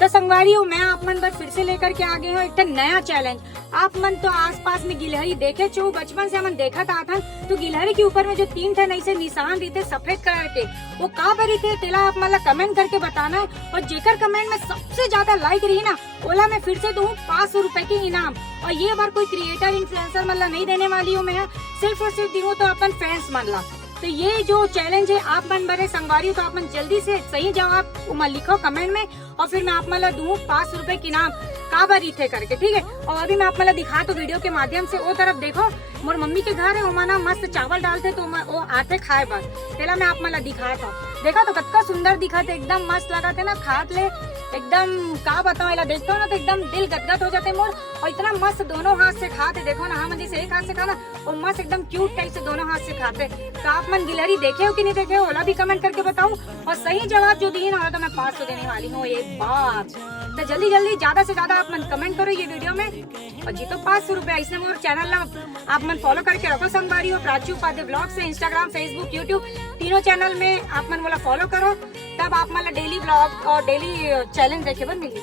तो संगवारी हूँ मैं आप मन बस फिर से लेकर के आ गए हो एक नया चैलेंज। आप मन तो आसपास में गिलहरी देखे छो, बचपन से हमन देखा था तो गिलहरी के ऊपर में जो 3 ठन ऐसे निशान रहते सफेद कलर के, वो का बरी थे तेला आप मन कमेंट करके बताना है। और जेकर कमेंट में सबसे ज्यादा लाइक रही ना, ओला मैं फिर से दूँ 500 रुपए के इनाम। और ये बार कोई क्रिएटर इन्फ्लुएंसर मतलब नहीं देने वाली हूँ मैं, सिर्फ और सिर्फ दूँ तो अपन फैंस मन ला। तो ये जो चैलेंज है आप मन बरे संगवारी, तो आप मन जल्दी से सही जवाब लिखो कमेंट में, और फिर मैं आप मतलब दूँ 500 रुपए की इनाम का बारी थे करके, ठीक है। और अभी मैं आप मतलब दिखा तो वीडियो के माध्यम से वो तरफ देखो, मोर मम्मी के घर है, वो माना मस्त चावल डालते तो वो आते खाए बस। पहला मैं आप मतलब दिखा था, देखा तो कतका सुंदर दिखा थे, एकदम मस्त लगा थे ना, खात ले एकदम का बताओ, इला देखते हो ना तो एकदम दिल गदगद हो जाते मोर। और इतना मस्त दोनों हाथ से खाते, देखो ना, हम जैसे एक हाथ से खाना और मस्त एकदम क्यूट टाइप से दोनों हाथ से खाते। तो आप मन गिलहरी देखे हो कि नहीं देखे हो, ओला भी कमेंट करके बताऊं। और सही जवाब जो दिए ना तो मैं 500 देने वाली हूँ एक बार। तो जल्दी जल्दी ज्यादा से ज्यादा आप मन कमेंट करो ये वीडियो में, और जीतो 500 रुपए। इसने मोर चैनल आप मन फॉलो करके रखो संगवारी हो, प्राची उपाध्याय ब्लॉग से इंस्टाग्राम फेसबुक यूट्यूब तीनों चैनल में आप मन बोला फॉलो करो, तब आप मतलब डेली ब्लॉग और डेली चैलेंज देखे बन मिली।